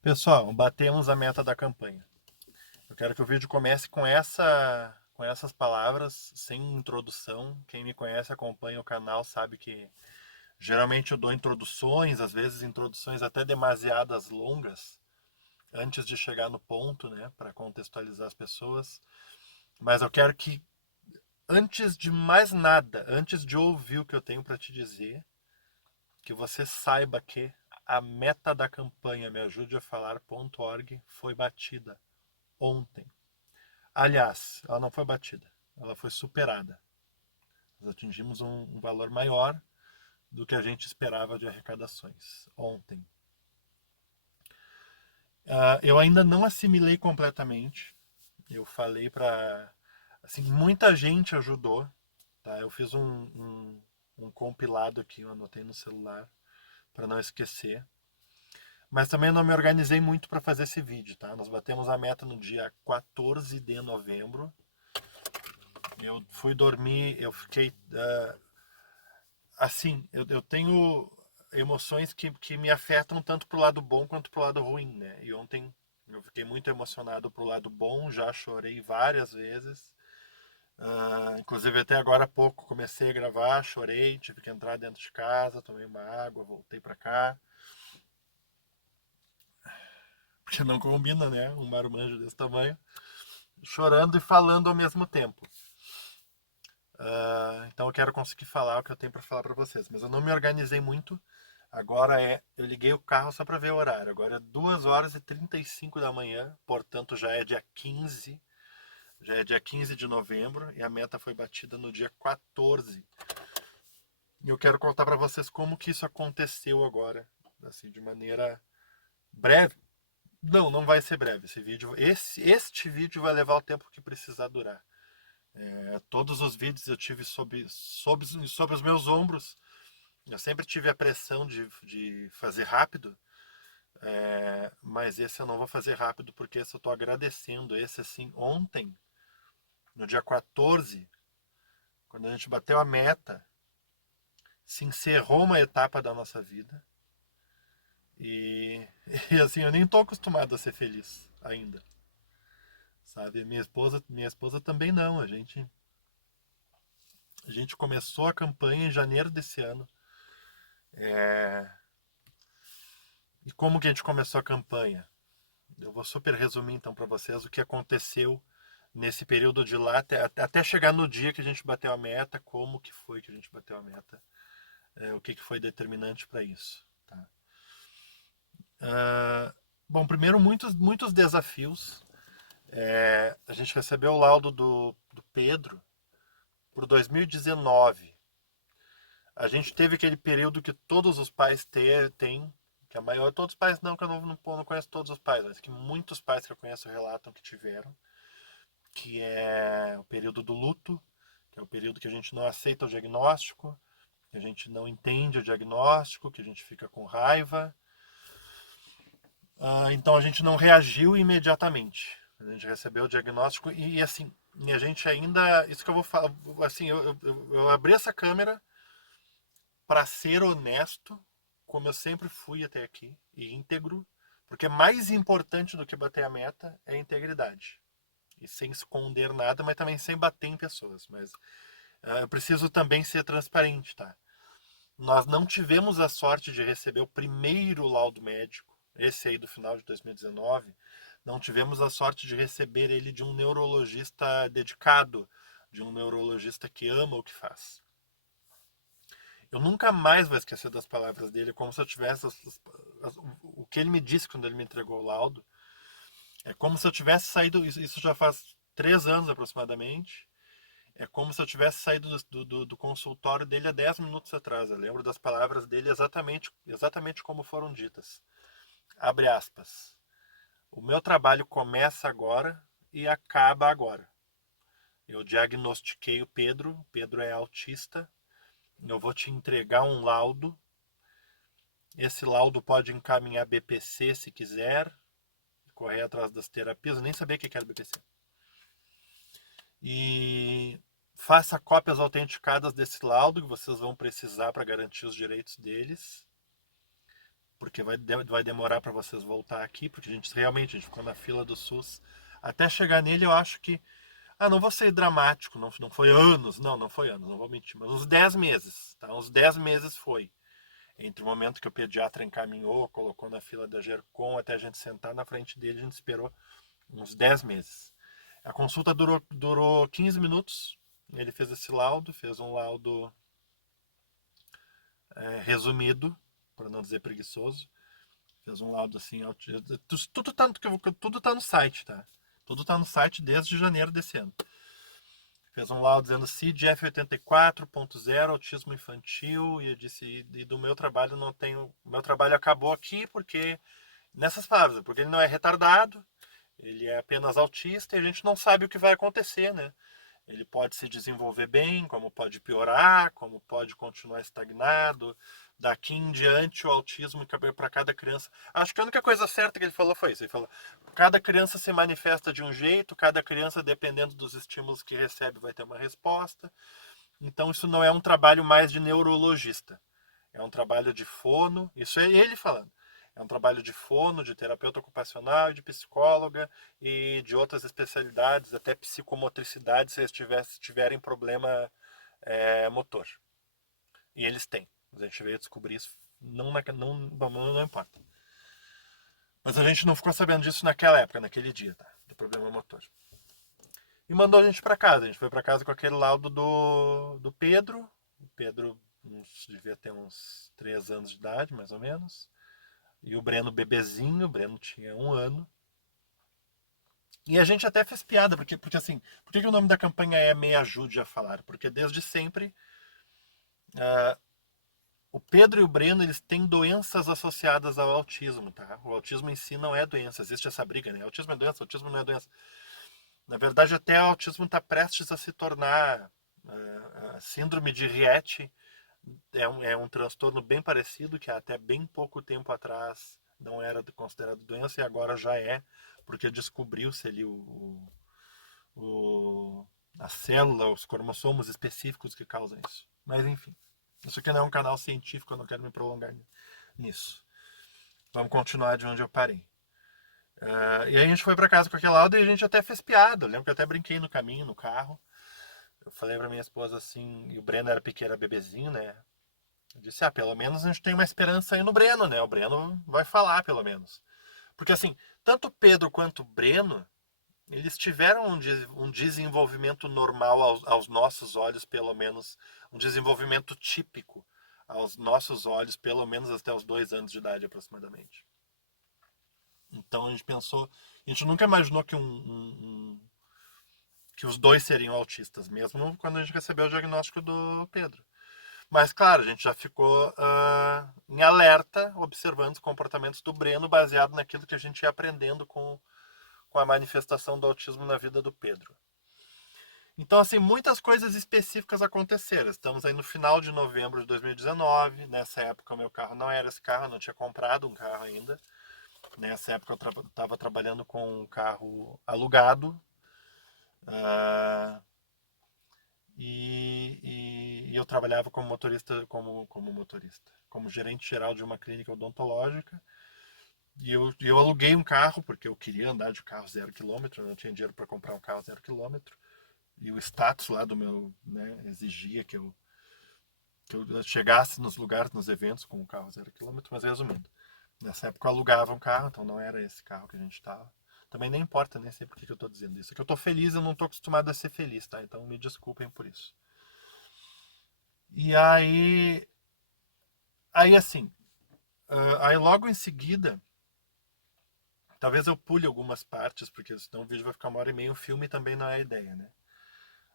Pessoal, batemos a meta da campanha. Eu quero que o vídeo comece com essas palavras, sem introdução. Quem me conhece, acompanha o canal, sabe que geralmente eu dou introduções, às vezes introduções até demasiadas longas, antes de chegar no ponto, né, para contextualizar as pessoas. Mas eu quero que, antes de mais nada, antes de ouvir o que eu tenho para te dizer, que você saiba que a meta da campanha Me Ajude a Falar.org foi batida ontem. Aliás, ela não foi batida, ela foi superada. Nós atingimos um valor maior do que a gente esperava de arrecadações ontem. Eu ainda não assimilei completamente. Eu falei para. Assim, muita gente ajudou. Tá? Eu fiz um compilado aqui, eu anotei no celular para não esquecer. Mas também não me organizei muito para fazer esse vídeo. Tá? Nós batemos a meta no dia 14 de novembro. Eu fui dormir, eu fiquei assim, eu tenho emoções que me afetam tanto pro lado bom quanto pro lado ruim, né? E ontem eu fiquei muito emocionado pro lado bom, já chorei várias vezes. Inclusive até agora há pouco comecei a gravar, chorei, tive que entrar dentro de casa, tomei uma água, voltei pra cá. Porque não combina, né? Um marmanjo desse tamanho, chorando e falando ao mesmo tempo. Então eu quero conseguir falar o que eu tenho para falar para vocês. Mas eu não me organizei muito. Agora eu liguei o carro só para ver o horário. Agora é 2 horas e 35 da manhã, portanto já é dia 15 de novembro e a meta foi batida no dia 14. E eu quero contar para vocês como que isso aconteceu agora, assim, de maneira breve. Não, não vai ser breve esse vídeo. Este vídeo vai levar o tempo que precisar durar. Todos os vídeos eu tive sobre os meus ombros. Eu sempre tive a pressão de fazer rápido, mas esse eu não vou fazer rápido porque esse eu estou agradecendo. Esse, assim, ontem, no dia 14, quando a gente bateu a meta, se encerrou uma etapa da nossa vida. E, e assim, eu nem estou acostumado a ser feliz ainda. Sabe? Minha esposa também não. A gente começou a campanha em janeiro desse ano. É, E como que a gente começou a campanha? Eu vou super resumir então para vocês o que aconteceu nesse período de lá até chegar no dia que a gente bateu a meta, como que foi que a gente bateu a meta, o que foi determinante para isso. Tá? Bom, primeiro muitos desafios. A gente recebeu o laudo do Pedro por 2019. A gente teve aquele período que todos os pais têm, que a maior, todos os pais não, que eu não conheço todos os pais, mas que muitos pais que eu conheço relatam que tiveram, que é o período do luto, que é o período que a gente não aceita o diagnóstico, que a gente não entende o diagnóstico, que a gente fica com raiva. Então a gente não reagiu imediatamente. A gente recebeu o diagnóstico e assim, e a gente ainda, isso que eu vou falar, assim, eu abri essa câmera para ser honesto, como eu sempre fui até aqui, e íntegro, porque mais importante do que bater a meta é a integridade. E sem esconder nada, mas também sem bater em pessoas. Mas eu preciso também ser transparente, tá? Nós não tivemos a sorte de receber o primeiro laudo médico, esse aí do final de 2019. Não tivemos a sorte de receber ele de um neurologista dedicado, de um neurologista que ama o que faz. Eu nunca mais vou esquecer das palavras dele, como se eu tivesse o que ele me disse quando ele me entregou o laudo. É como se eu tivesse saído, isso já faz 3 anos aproximadamente. É como se eu tivesse saído do consultório dele há 10 minutos atrás. Eu lembro das palavras dele exatamente como foram ditas. Abre aspas. O meu trabalho começa agora e acaba agora. Eu diagnostiquei o Pedro é autista. Eu vou te entregar um laudo. Esse laudo pode encaminhar BPC se quiser, correr atrás das terapias. Eu nem sabia o que era BPC. E faça cópias autenticadas desse laudo que vocês vão precisar para garantir os direitos deles. porque vai demorar para vocês voltar aqui, porque a gente ficou na fila do SUS. Até chegar nele, eu acho que. Ah, não vou ser dramático, não foi anos, não foi anos, não vou mentir, mas uns 10 meses, tá? Uns 10 meses foi. Entre o momento que o pediatra encaminhou, colocou na fila da Gercom, até a gente sentar na frente dele, a gente esperou uns 10 meses. A consulta durou 15 minutos, ele fez esse laudo, fez um laudo resumido, para não dizer preguiçoso. Fez um laudo assim, tudo tá no site, tá? Tudo tá no site desde janeiro desse ano. Fez um laudo dizendo CID-F 84.0, autismo infantil, e eu disse, e do meu trabalho não tenho, meu trabalho acabou aqui porque, nessas palavras, porque ele não é retardado, ele é apenas autista e a gente não sabe o que vai acontecer, né? Ele pode se desenvolver bem, como pode piorar, como pode continuar estagnado. Daqui em diante, o autismo para cada criança. Acho que a única coisa certa que ele falou foi isso. Ele falou: cada criança se manifesta de um jeito, cada criança, dependendo dos estímulos que recebe, vai ter uma resposta. Então, isso não é um trabalho mais de neurologista. É um trabalho de fono. Isso é ele falando. É um trabalho de fono, de terapeuta ocupacional, de psicóloga e de outras especialidades, até psicomotricidade, se eles tiverem problema motor. E eles têm. A gente veio descobrir isso. Não importa. Mas a gente não ficou sabendo disso naquela época, naquele dia, tá? Do problema motor. E mandou a gente para casa. A gente foi para casa com aquele laudo do Pedro. O Pedro devia ter uns 3 anos de idade, mais ou menos. E o Breno bebezinho, o Breno tinha 1 ano. E a gente até fez piada, porque assim, por que o nome da campanha é Me Ajude a Falar? Porque desde sempre o Pedro e o Breno eles têm doenças associadas ao autismo, tá? O autismo em si não é doença, existe essa briga, né? Autismo é doença, autismo não é doença. Na verdade, até o autismo está prestes a se tornar a síndrome de Rett. É um transtorno bem parecido, que até bem pouco tempo atrás não era considerado doença e agora já é, porque descobriu-se ali a célula, os cromossomos específicos que causam isso. Mas enfim, isso aqui não é um canal científico, eu não quero me prolongar nisso. Vamos continuar de onde eu parei. E aí a gente foi para casa com aquele laudo e a gente até fez piada. Eu lembro que eu até brinquei no caminho, no carro. Eu falei pra minha esposa assim, e o Breno era pequeno, era bebezinho, né? Eu disse, pelo menos a gente tem uma esperança aí no Breno, né? O Breno vai falar, pelo menos. Porque assim, tanto o Pedro quanto o Breno, eles tiveram um desenvolvimento normal aos nossos olhos, pelo menos, um desenvolvimento típico aos nossos olhos, pelo menos até os 2 anos de idade aproximadamente. Então a gente pensou, a gente nunca imaginou que os dois seriam autistas, mesmo quando a gente recebeu o diagnóstico do Pedro. Mas, claro, a gente já ficou em alerta, observando os comportamentos do Breno, baseado naquilo que a gente ia aprendendo com a manifestação do autismo na vida do Pedro. Então, assim, muitas coisas específicas aconteceram. Estamos aí no final de novembro de 2019. Nessa época, o meu carro não era esse carro, eu não tinha comprado um carro ainda. Nessa época, eu estava trabalhando com um carro alugado. E eu trabalhava como motorista, como gerente geral de uma clínica odontológica. E eu aluguei um carro porque eu queria andar de carro 0 km, eu não tinha dinheiro para comprar um carro 0 km. E o status lá do meu, né, exigia que eu chegasse nos lugares, nos eventos com um carro 0 km. Mas resumindo, nessa época eu alugava um carro, então não era esse carro que a gente estava. Também nem importa, nem sei por que eu estou dizendo isso. É que eu estou feliz, eu não estou acostumado a ser feliz, tá? Então me desculpem por isso. E aí assim, aí logo em seguida, talvez eu pule algumas partes, porque senão o vídeo vai ficar 1h30, o filme também não é a ideia, né?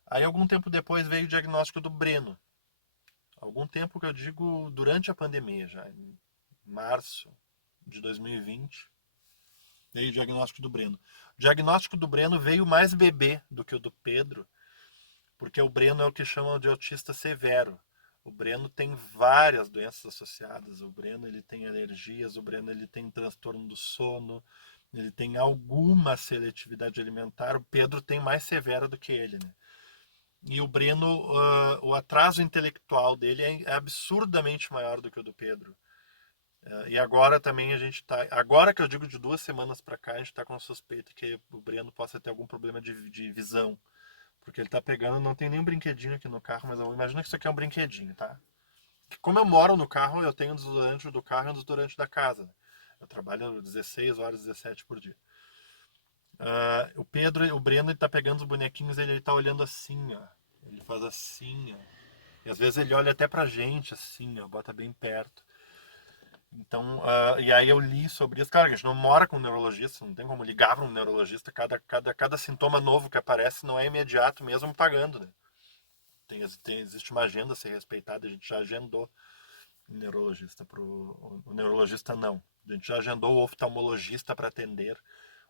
Aí algum tempo depois veio o diagnóstico do Breno. Algum tempo que eu digo durante a pandemia já, em março de 2020, veio o diagnóstico do Breno. O diagnóstico do Breno veio mais bebê do que o do Pedro, porque o Breno é o que chamam de autista severo. O Breno tem várias doenças associadas. O Breno ele tem alergias, o Breno ele tem transtorno do sono, ele tem alguma seletividade alimentar. O Pedro tem mais severa do que ele, né? E o Breno, o atraso intelectual dele é absurdamente maior do que o do Pedro. E agora também a gente tá. Agora que eu digo de 2 semanas pra cá, a gente tá com suspeita que o Breno possa ter algum problema de visão. Porque ele tá pegando, não tem nenhum brinquedinho aqui no carro, mas eu imagino que isso aqui é um brinquedinho, tá? Como eu moro no carro, eu tenho um desodorante do carro e um desodorante da casa. Né? Eu trabalho 16 horas, 17 por dia. O Pedro, o Breno, ele tá pegando os bonequinhos, ele tá olhando assim, ó. Ele faz assim, ó. E às vezes ele olha até pra gente, assim, ó, bota bem perto. Então, e aí eu li sobre isso. Claro, a gente não mora com um neurologista, não tem como ligar para um neurologista. Cada sintoma novo que aparece não é imediato, mesmo pagando, né? Existe uma agenda a ser respeitada, a gente já agendou o neurologista. O neurologista não. A gente já agendou o oftalmologista para atender.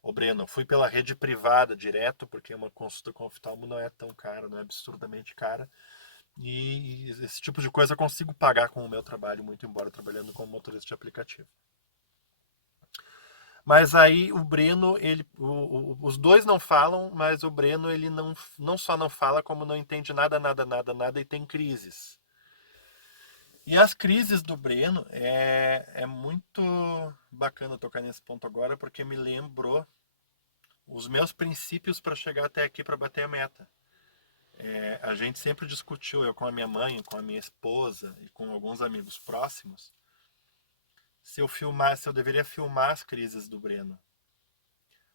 O Breno, fui pela rede privada direto, porque uma consulta com oftalmo não é tão cara, não é absurdamente cara. E esse tipo de coisa eu consigo pagar com o meu trabalho, muito embora trabalhando como motorista de aplicativo. Mas aí o Breno, os dois não falam, mas o Breno ele não só não fala, como não entende nada, nada, nada, nada e tem crises. E as crises do Breno é muito bacana tocar nesse ponto agora, porque me lembrou os meus princípios para chegar até aqui para bater a meta. A gente sempre discutiu, eu com a minha mãe, com a minha esposa e com alguns amigos próximos, se eu deveria filmar as crises do Breno.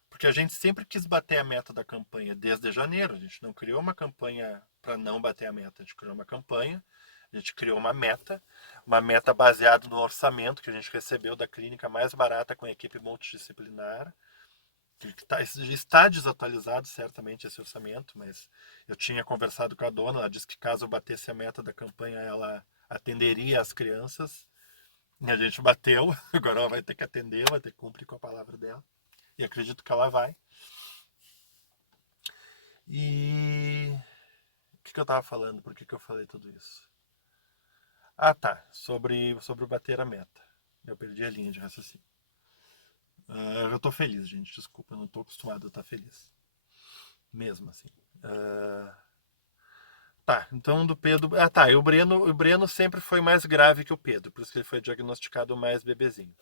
Porque a gente sempre quis bater a meta da campanha desde janeiro. A gente não criou uma campanha para não bater a meta. A gente criou uma campanha, a gente criou uma meta baseada no orçamento que a gente recebeu da clínica mais barata com a equipe multidisciplinar. Está desatualizado certamente esse orçamento, mas eu tinha conversado com a dona, ela disse que caso eu batesse a meta da campanha, ela atenderia as crianças. E a gente bateu, agora ela vai ter que atender, vai ter que cumprir com a palavra dela. E acredito que ela vai. E o que eu tava falando? Por que eu falei tudo isso? Ah, tá. Sobre bater a meta. Eu perdi a linha de raciocínio. Eu tô feliz, gente. Desculpa, eu não tô acostumado a estar feliz. Mesmo assim. Ah, tá, então do Pedro. Ah, tá. E o Breno sempre foi mais grave que o Pedro, por isso que ele foi diagnosticado mais bebezinho.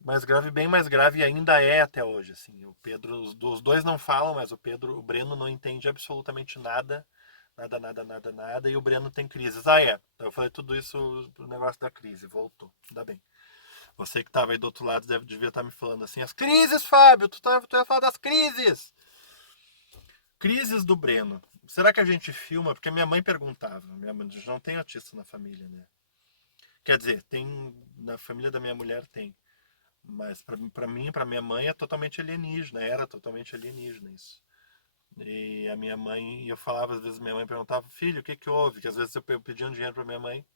Mais grave, bem mais grave, e ainda é até hoje. Assim. O Pedro, os dois não falam, mas o Breno não entende absolutamente nada. Nada, nada, nada, nada. E o Breno tem crises. Ah, é. Eu falei tudo isso pro negócio da crise. Voltou. Ainda bem. Você que estava aí do outro lado devia estar me falando assim: as crises, Fábio! Tu ia falar das crises! Crises do Breno. Será que a gente filma? Porque minha mãe perguntava. Minha mãe não tem autista na família, né? Quer dizer, tem. Na família da minha mulher tem. Mas pra mim, pra minha mãe, é totalmente alienígena. Era totalmente alienígena isso. E a minha mãe, e eu falava, às vezes minha mãe perguntava, filho, o que que houve? Que às vezes eu pedia um dinheiro pra minha mãe.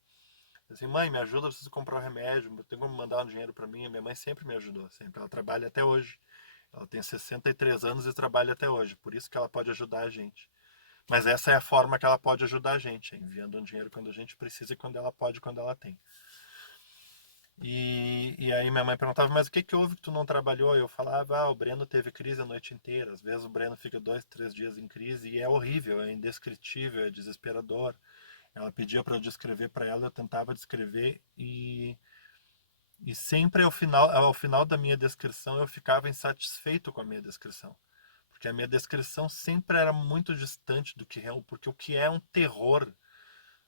Assim, mãe, me ajuda, eu preciso comprar um remédio, tem como mandar um dinheiro pra mim? A minha mãe sempre me ajudou, sempre. Ela trabalha até hoje. Ela tem 63 anos e trabalha até hoje, por isso que ela pode ajudar a gente. Mas essa é a forma que ela pode ajudar a gente, enviando um dinheiro quando a gente precisa e quando ela pode, quando ela tem. E aí minha mãe perguntava, mas o que que houve que tu não trabalhou? Eu falava, o Breno teve crise a noite inteira. Às vezes o Breno fica 2, 3 dias em crise e é horrível, é indescritível, é desesperador. Ela pedia para eu descrever para ela, eu tentava descrever e sempre ao final da minha descrição eu ficava insatisfeito com a minha descrição. Porque a minha descrição sempre era muito distante do que é, porque o que é um terror,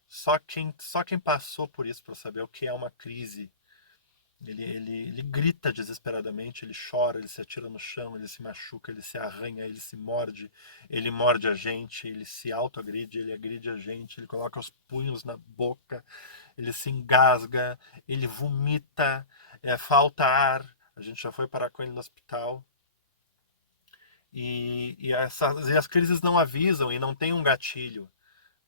só quem passou por isso para saber o que é uma crise. Ele grita desesperadamente, ele chora, ele se atira no chão, ele se machuca, ele se arranha, ele morde a gente, ele se autoagride, ele agride a gente, ele coloca os punhos na boca, ele se engasga, ele vomita, falta ar. A gente já foi parar com ele no hospital. E as crises não avisam e não tem um gatilho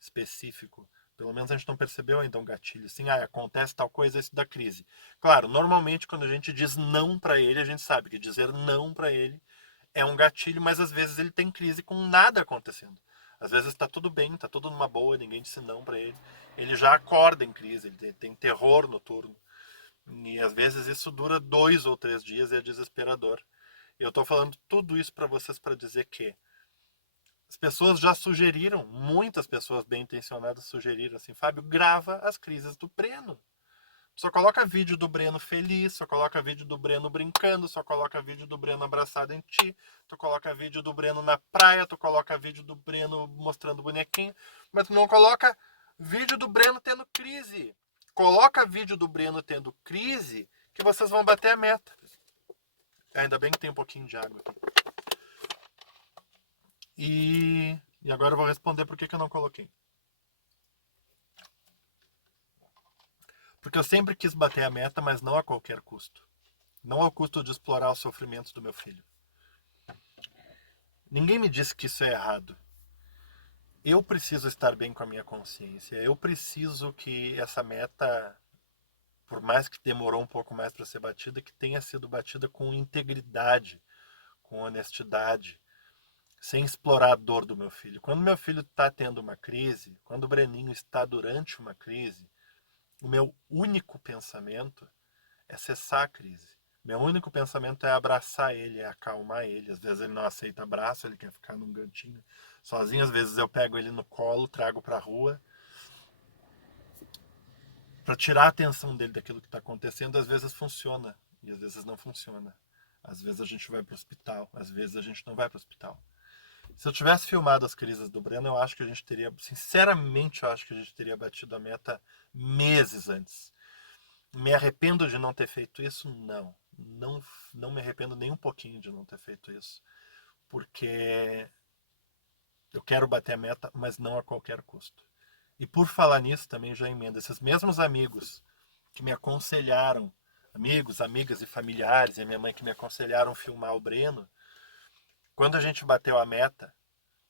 específico. Pelo menos a gente não percebeu ainda um gatilho. Assim, acontece tal coisa, isso da crise. Claro, normalmente quando a gente diz não para ele, a gente sabe que dizer não para ele é um gatilho, mas às vezes ele tem crise com nada acontecendo. Às vezes está tudo bem, está tudo numa boa, ninguém disse não para ele. Ele já acorda em crise, ele tem terror noturno. E às vezes isso dura 2 ou 3 dias e é desesperador. Eu estou falando tudo isso para vocês para dizer que as pessoas já sugeriram, muitas pessoas bem intencionadas sugeriram assim, Fábio, grava as crises do Breno. Só coloca vídeo do Breno feliz, só coloca vídeo do Breno brincando, só coloca vídeo do Breno abraçado em ti, tu coloca vídeo do Breno na praia, tu coloca vídeo do Breno mostrando bonequinho, mas tu não coloca vídeo do Breno tendo crise. Coloca vídeo do Breno tendo crise que vocês vão bater a meta. Ainda bem que tem um pouquinho de água aqui. E agora eu vou responder por que eu não coloquei. Porque eu sempre quis bater a meta, mas não a qualquer custo. Não ao custo de explorar os sofrimentos do meu filho. Ninguém me disse que isso é errado. Eu preciso estar bem com a minha consciência. Eu preciso que essa meta, por mais que demorou um pouco mais para ser batida, que tenha sido batida com integridade, com honestidade, sem explorar a dor do meu filho. Quando meu filho está tendo uma crise, quando o Breninho está durante uma crise, o meu único pensamento é cessar a crise. Meu único pensamento é abraçar ele, é acalmar ele. Às vezes ele não aceita abraço, ele quer ficar num cantinho sozinho. Às vezes eu pego ele no colo, trago pra rua para tirar a atenção dele daquilo que está acontecendo. Às vezes funciona e às vezes não funciona. Às vezes a gente vai pro hospital, às vezes a gente não vai pro hospital. Se eu tivesse filmado as crises do Breno, eu acho que a gente teria, sinceramente, eu acho que a gente teria batido a meta meses antes. Me arrependo de não ter feito isso? Não. Não me arrependo nem um pouquinho de não ter feito isso. Porque eu quero bater a meta, mas não a qualquer custo. E por falar nisso, também já emendo. Esses mesmos amigos que me aconselharam, amigos, amigas e familiares, e a minha mãe que me aconselharam filmar o Breno, quando a gente bateu a meta,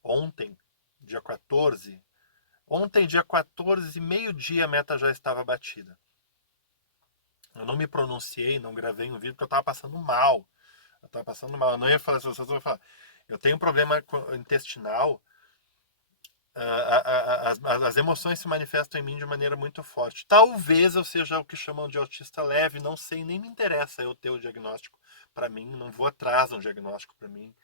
ontem, dia 14, ontem, dia 14, meio-dia, a meta já estava batida. Eu não me pronunciei, não gravei um vídeo porque eu estava passando mal. Eu estava passando mal. Eu não ia falar, se vocês vão falar. Eu tenho um problema intestinal. As emoções se manifestam em mim de maneira muito forte. Talvez eu seja o que chamam de autista leve, não sei, nem me interessa eu ter o diagnóstico para mim, não vou atrás de um diagnóstico para mim.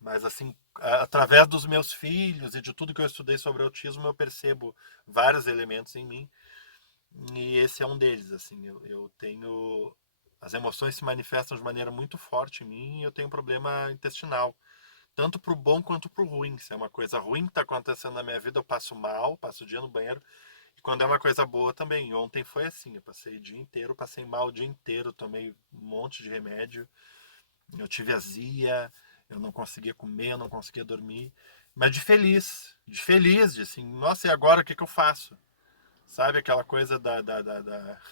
Mas assim, através dos meus filhos e de tudo que eu estudei sobre autismo, eu percebo vários elementos em mim. E esse é um deles, assim, eu tenho... As emoções se manifestam de maneira muito forte em mim e eu tenho um problema intestinal. Tanto pro bom quanto pro ruim. Se é uma coisa ruim que está acontecendo na minha vida, eu passo mal, passo o dia no banheiro. E quando é uma coisa boa também. Ontem foi assim, eu passei o dia inteiro, passei mal o dia inteiro, tomei um monte de remédio. Eu tive azia, eu não conseguia comer, eu não conseguia dormir. Mas de feliz, de assim, nossa, e agora o que eu faço? Sabe aquela coisa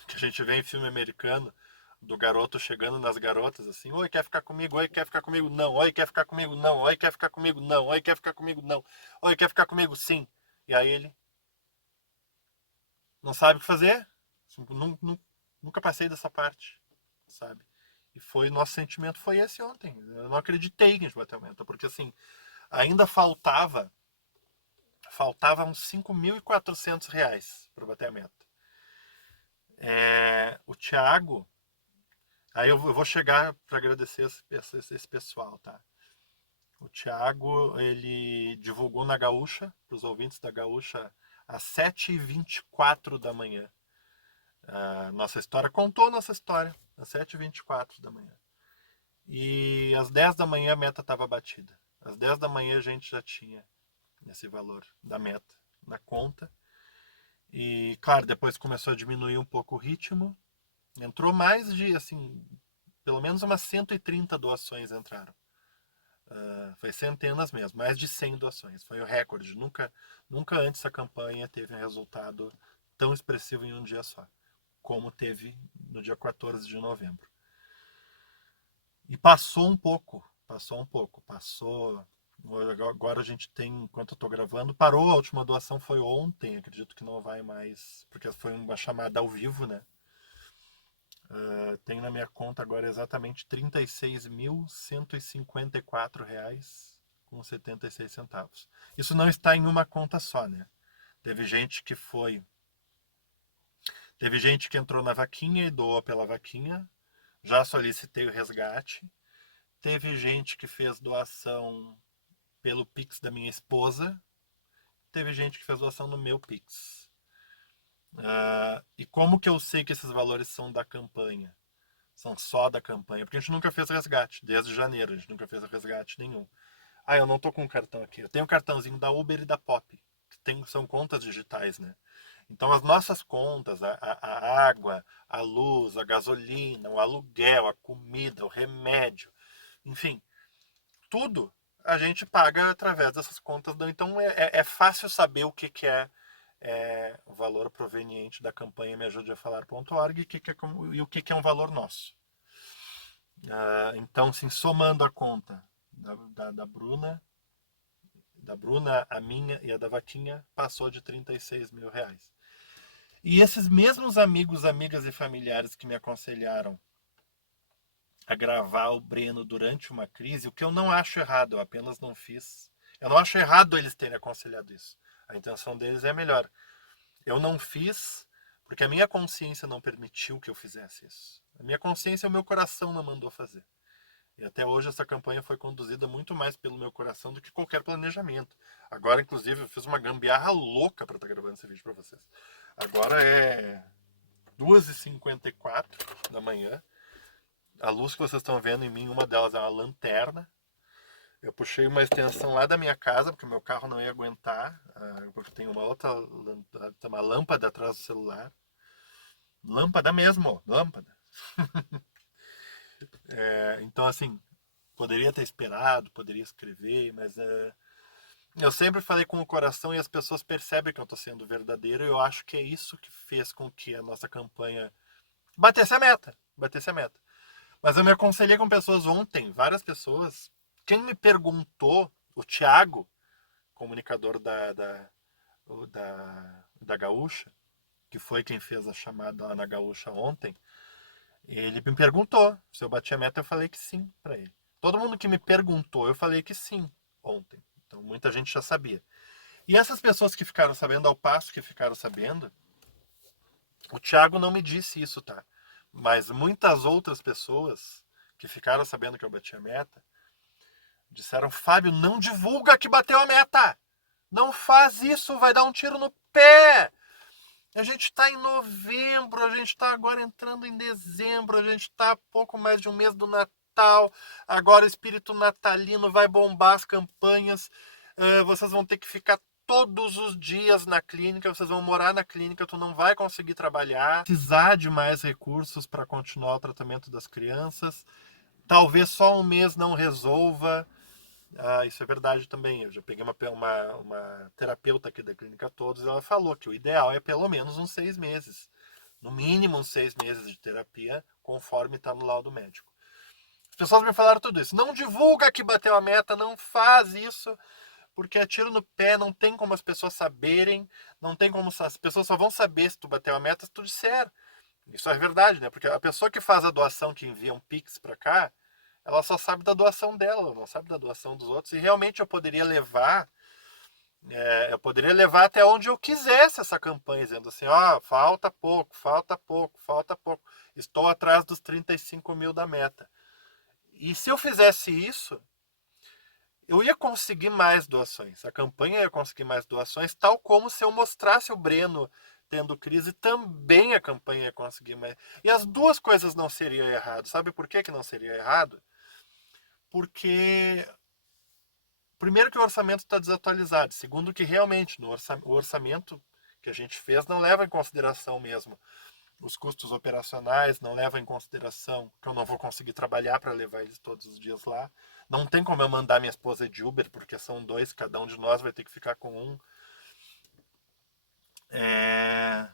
que a gente vê em filme americano, do garoto chegando nas garotas assim, oi, quer ficar comigo? Oi, quer ficar comigo? Não. Oi, quer ficar comigo? Não. Oi, quer ficar comigo? Não. Oi, quer ficar comigo? Não. Oi, quer ficar comigo? Sim. E aí ele não sabe o que fazer. Nunca passei dessa parte, sabe? E foi, nosso sentimento foi esse ontem. Eu não acreditei que a gente bateu a meta, porque assim, ainda faltava uns R$ 5.400 para bater a meta. O Thiago, aí eu vou chegar para agradecer esse pessoal, tá? O Thiago, ele divulgou na Gaúcha, para os ouvintes da Gaúcha, às 7h24 da manhã. A nossa história, contou nossa história, às 7h24 da manhã. E às 10 da manhã a meta estava batida. Às 10 da manhã a gente já tinha esse valor da meta na conta. E, claro, depois começou a diminuir um pouco o ritmo. Entrou mais de, assim, pelo menos umas 130 doações entraram. Foi centenas mesmo, mais de 100 doações. Foi o recorde. Nunca antes a campanha teve um resultado tão expressivo em um dia só, como teve no dia 14 de novembro. E passou um pouco. Agora a gente tem, enquanto eu estou gravando, parou. A última doação foi ontem. Acredito que não vai mais, porque foi uma chamada ao vivo, né? Tenho na minha conta agora exatamente R$ 36.154,76. Isso não está em uma conta só, né? Teve gente que foi. Teve gente que entrou na vaquinha e doou pela vaquinha. Já solicitei o resgate. Teve gente que fez doação pelo Pix da minha esposa. Teve gente que fez doação no meu Pix. E como que eu sei que esses valores são da campanha? São só da campanha? Porque a gente nunca fez resgate, desde janeiro, a gente nunca fez resgate nenhum. Ah, eu não tô com um cartão aqui. Eu tenho um cartãozinho da Uber e da Pop, que são contas digitais, né? Então as nossas contas, a água, a luz, a gasolina, o aluguel, a comida, o remédio, enfim, tudo a gente paga através dessas contas. Então é fácil saber o que, que é o valor proveniente da campanha Me Ajude a Falar.org e o que, que é um valor nosso. Então, assim, somando a conta da Bruna, a minha e a da Vaquinha, passou de 36 mil reais. E esses mesmos amigos, amigas e familiares que me aconselharam a gravar o Breno durante uma crise, o que eu não acho errado, eu apenas não fiz. Eu não acho errado eles terem aconselhado isso. A intenção deles é melhor. Eu não fiz porque a minha consciência não permitiu que eu fizesse isso. A minha consciência, o meu coração não mandou fazer. E até hoje essa campanha foi conduzida muito mais pelo meu coração do que qualquer planejamento. Agora, inclusive, eu fiz uma gambiarra louca para estar gravando esse vídeo para vocês. Agora é 2h54 da manhã. A luz que vocês estão vendo em mim, uma delas é uma lanterna. Eu puxei uma extensão lá da minha casa, porque o meu carro não ia aguentar, porque tem uma outra, tem uma lâmpada atrás do celular. Lâmpada mesmo, lâmpada. Então, assim, poderia ter esperado, poderia escrever, mas eu sempre falei com o coração e as pessoas percebem que eu estou sendo verdadeiro. E eu acho que é isso que fez com que a nossa campanha batesse a meta. Batesse a meta. Mas eu me aconselhei com pessoas ontem, várias pessoas. Quem me perguntou, o Thiago, comunicador da Gaúcha, que foi quem fez a chamada lá na Gaúcha ontem, ele me perguntou se eu bati a meta. Eu falei que sim para ele. Todo mundo que me perguntou, eu falei que sim ontem. Então muita gente já sabia. E essas pessoas que ficaram sabendo, ao passo que ficaram sabendo, o Thiago não me disse isso, tá? Mas muitas outras pessoas que ficaram sabendo que eu bati a meta disseram: Fábio, não divulga que bateu a meta! Não faz isso, vai dar um tiro no pé! A gente está em novembro, a gente está agora entrando em dezembro, a gente está a pouco mais de um mês do Natal. Agora o espírito natalino vai bombar as campanhas. Vocês vão ter que ficar todos os dias na clínica, vocês vão morar na clínica, tu não vai conseguir trabalhar, precisar de mais recursos para continuar o tratamento das crianças. Talvez só um mês não resolva. Isso é verdade também. Eu já peguei uma terapeuta aqui da Clínica Todos e ela falou que o ideal é pelo menos uns 6 meses. No mínimo uns 6 meses de terapia, conforme está no laudo médico. As pessoas me falaram tudo isso. Não divulga que bateu a meta, não faz isso, porque é tiro no pé, não tem como as pessoas saberem, não tem como. As pessoas só vão saber se tu bateu a meta se tu disser. Isso é verdade, né? Porque a pessoa que faz a doação, que envia um Pix para cá, ela só sabe da doação dela, não sabe da doação dos outros. E realmente eu poderia levar até onde eu quisesse essa campanha, dizendo assim: ó, falta pouco, falta pouco, falta pouco. Estou atrás dos 35 mil da meta. E se eu fizesse isso, eu ia conseguir mais doações. A campanha ia conseguir mais doações, tal como se eu mostrasse o Breno tendo crise, também a campanha ia conseguir mais. E as duas coisas não seriam errado. Sabe por que não seria errado? Porque primeiro que o orçamento está desatualizado, segundo que realmente o orçamento que a gente fez não leva em consideração mesmo os custos operacionais, não leva em consideração que eu não vou conseguir trabalhar para levar eles todos os dias lá. Não tem como eu mandar minha esposa de Uber, porque são dois, cada um de nós vai ter que ficar com um. É...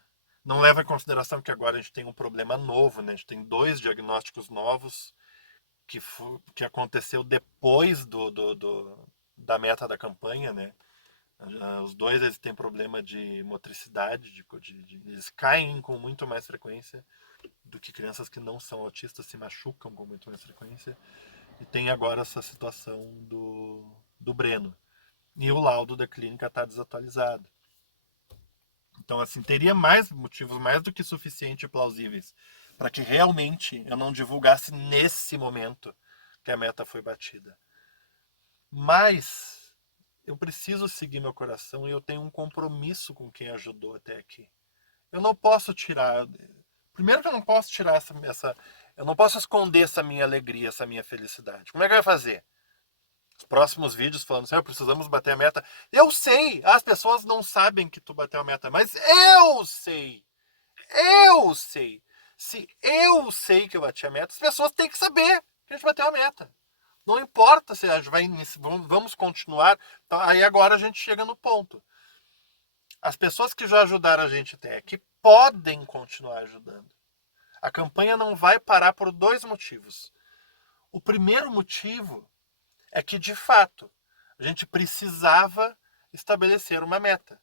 Não leva em consideração que agora a gente tem um problema novo, né? A gente tem 2 diagnósticos novos que aconteceu depois da meta da campanha, né? Os dois eles têm problema de motricidade, eles caem com muito mais frequência do que crianças que não são autistas se machucam com muito mais frequência. E tem agora essa situação do Breno. E o laudo da clínica está desatualizado. Então, assim, teria mais motivos, mais do que suficiente e plausíveis, para que realmente eu não divulgasse nesse momento que a meta foi batida. Mas eu preciso seguir meu coração e eu tenho um compromisso com quem ajudou até aqui. Eu não posso tirar. Primeiro que eu não posso tirar eu não posso esconder essa minha alegria, essa minha felicidade. Como é que eu ia fazer? Os próximos vídeos falando assim, precisamos bater a meta. Eu sei, as pessoas não sabem que tu bateu a meta, mas eu sei. Eu sei. Se eu sei que eu bati a meta, as pessoas têm que saber que a gente bateu a meta. Não importa se a gente vamos continuar. Então, aí agora a gente chega no ponto. As pessoas que já ajudaram a gente até aqui podem continuar ajudando. A campanha não vai parar por dois motivos. O primeiro motivo é que, de fato, a gente precisava estabelecer uma meta.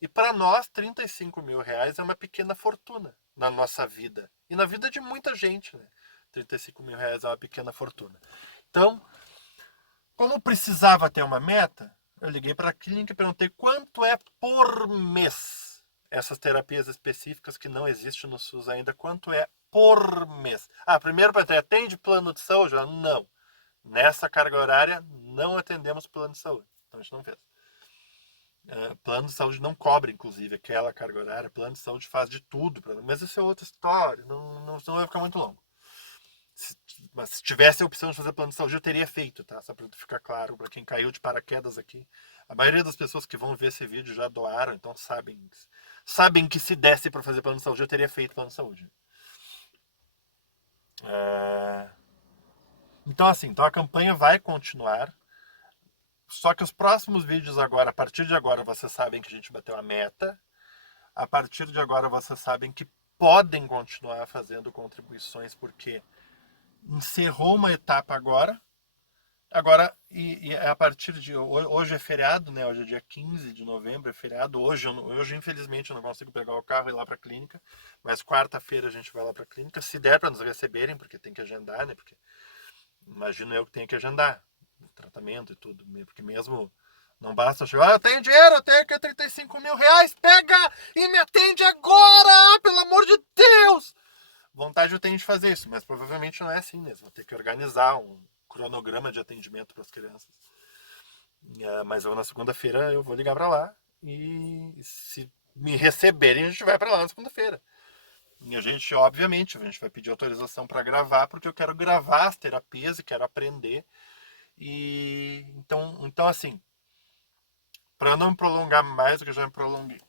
E para nós, R$ 35.000 é uma pequena fortuna na nossa vida. E na vida de muita gente, né? R$ 35.000 é uma pequena fortuna. Então, como precisava ter uma meta, eu liguei para a clínica e perguntei quanto é por mês. Essas terapias específicas que não existem no SUS ainda, quanto é por mês? Primeiro para ter, atende plano de saúde? Não. Nessa carga horária, não atendemos plano de saúde. Então a gente não fez. Plano de saúde não cobre, inclusive, aquela carga horária. Plano de saúde faz de tudo. Mas isso é outra história. Não vai ficar muito longo. Mas se tivesse a opção de fazer plano de saúde, eu teria feito, tá? Só para ficar claro, para quem caiu de paraquedas aqui. A maioria das pessoas que vão ver esse vídeo já doaram, então sabem que se desse para fazer plano de saúde, eu teria feito plano de saúde. Então, assim, a campanha vai continuar. Só que os próximos vídeos agora, a partir de agora, vocês sabem que a gente bateu a meta. A partir de agora, vocês sabem que podem continuar fazendo contribuições, porque encerrou uma etapa agora. Agora, e a partir de. Hoje é feriado, né? Hoje é dia 15 de novembro, é feriado. Hoje infelizmente, eu não consigo pegar o carro e ir lá para a clínica. Mas quarta-feira a gente vai lá para a clínica, se der para nos receberem, porque tem que agendar, né? Porque imagino eu que tenho que agendar o tratamento e tudo. Porque mesmo. Não basta chegar, eu tenho dinheiro, eu tenho aqui R$ 35.000, pega e me atende agora, pelo amor de Deus! Vontade eu tenho de fazer isso, mas provavelmente não é assim mesmo. Vou ter que organizar um cronograma de atendimento para as crianças. Mas eu na segunda-feira eu vou ligar para lá e se me receberem a gente vai para lá na segunda-feira. E a gente, obviamente, a gente vai pedir autorização para gravar, porque eu quero gravar as terapias e quero aprender. E então assim, para não me prolongar mais do que eu já me prolonguei.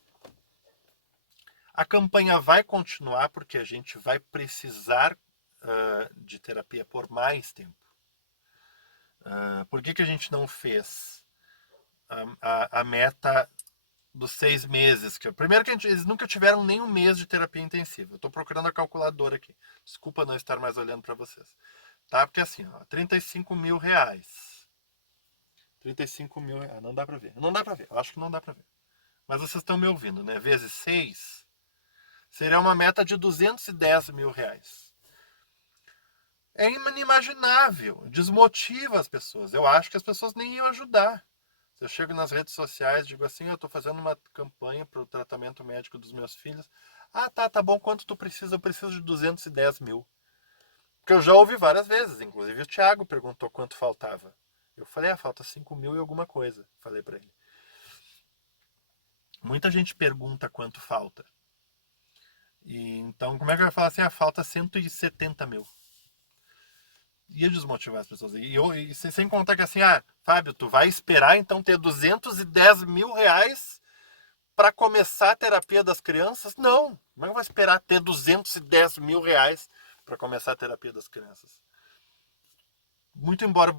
A campanha vai continuar porque a gente vai precisar de terapia por mais tempo. Por que a gente não fez a meta dos 6 meses? Primeiro que eles nunca tiveram nem um mês de terapia intensiva. Eu estou procurando a calculadora aqui. Desculpa não estar mais olhando para vocês. Tá? Porque assim, R$ 35.000. 35 mil, não dá para ver. Não dá para ver, eu acho que não dá para ver. Mas vocês estão me ouvindo, né? Vezes 6 seria uma meta de R$ 210.000. É inimaginável, desmotiva as pessoas. Eu acho que as pessoas nem iam ajudar. Se eu chego nas redes sociais e digo assim, eu estou fazendo uma campanha para o tratamento médico dos meus filhos. Tá bom, quanto tu precisa? Eu preciso de 210 mil. Porque eu já ouvi várias vezes, inclusive o Thiago perguntou quanto faltava. Eu falei, falta 5 mil e alguma coisa, falei para ele. Muita gente pergunta quanto falta. E então, como é que eu vai falar assim, falta 170 mil? Ia desmotivar as pessoas. E sem contar que assim, Fábio, tu vai esperar então ter R$ 210.000 para começar a terapia das crianças? Não. Como é que eu vou esperar ter R$ 210.000 para começar a terapia das crianças? Muito embora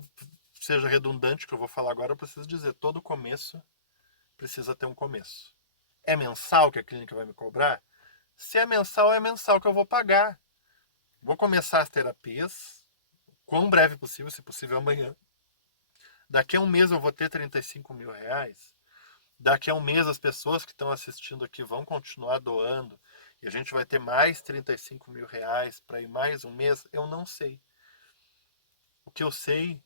seja redundante o que eu vou falar agora, eu preciso dizer, todo começo precisa ter um começo. É mensal que a clínica vai me cobrar? Se é mensal que eu vou pagar. Vou começar as terapias, quão breve possível, se possível amanhã. Daqui a um mês eu vou ter R$ 35.000. Daqui a um mês as pessoas que estão assistindo aqui vão continuar doando. E a gente vai ter mais R$ 35.000 para ir mais um mês. Eu não sei. O que eu sei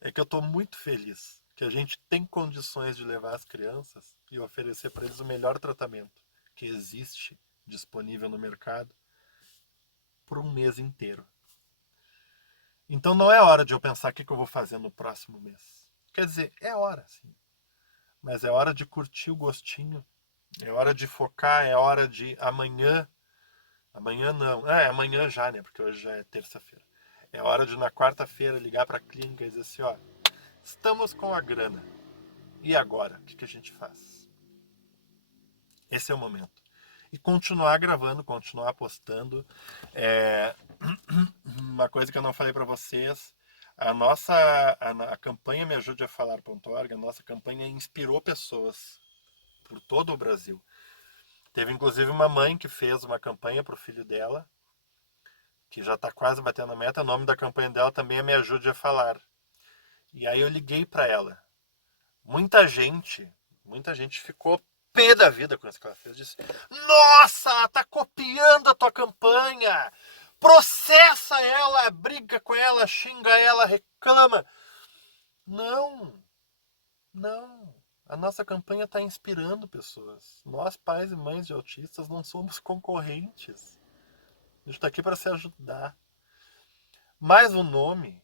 é que eu estou muito feliz que a gente tem condições de levar as crianças e oferecer para eles o melhor tratamento que existe disponível no mercado por um mês inteiro. Então não é hora de eu pensar o que eu vou fazer no próximo mês. Quer dizer, é hora, sim. Mas é hora de curtir o gostinho É hora de focar, é hora de amanhã. Amanhã não. É, amanhã já, né? Porque hoje já é terça-feira. É hora de na quarta-feira ligar para a clínica e dizer assim, ó, estamos com a grana. E agora? O que que a gente faz? Esse é o momento. E continuar gravando, continuar postando. É, uma coisa que eu não falei para vocês, a campanha Me Ajude a Falar.org, a nossa campanha inspirou pessoas por todo o Brasil. Teve inclusive uma mãe que fez uma campanha para o filho dela, que já está quase batendo a meta. O nome da campanha dela também é Me Ajude a Falar. E aí eu liguei para ela. Muita gente, muita gente ficou pé da vida com isso que ela fez. Disse: Nossa, ela tá copiando a tua campanha. Processa ela, briga com ela, xinga ela, reclama. Não, não. A nossa campanha está inspirando pessoas. Nós, pais e mães de autistas, não somos concorrentes. A gente está aqui para se ajudar. Mas o nome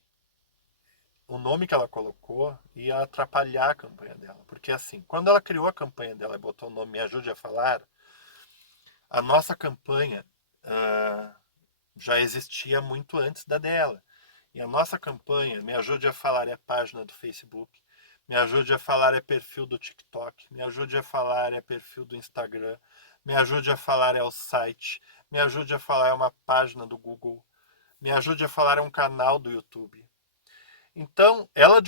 que ela colocou ia atrapalhar a campanha dela. Porque assim, quando ela criou a campanha dela e botou o nome Me Ajude a Falar, a nossa campanha já existia muito antes da dela. E a nossa campanha, Me Ajude a Falar, é a página do Facebook, Me Ajude a Falar é perfil do TikTok, Me Ajude a Falar é perfil do Instagram, Me Ajude a Falar é o site, Me Ajude a Falar é uma página do Google, Me Ajude a Falar é um canal do YouTube. Então, ela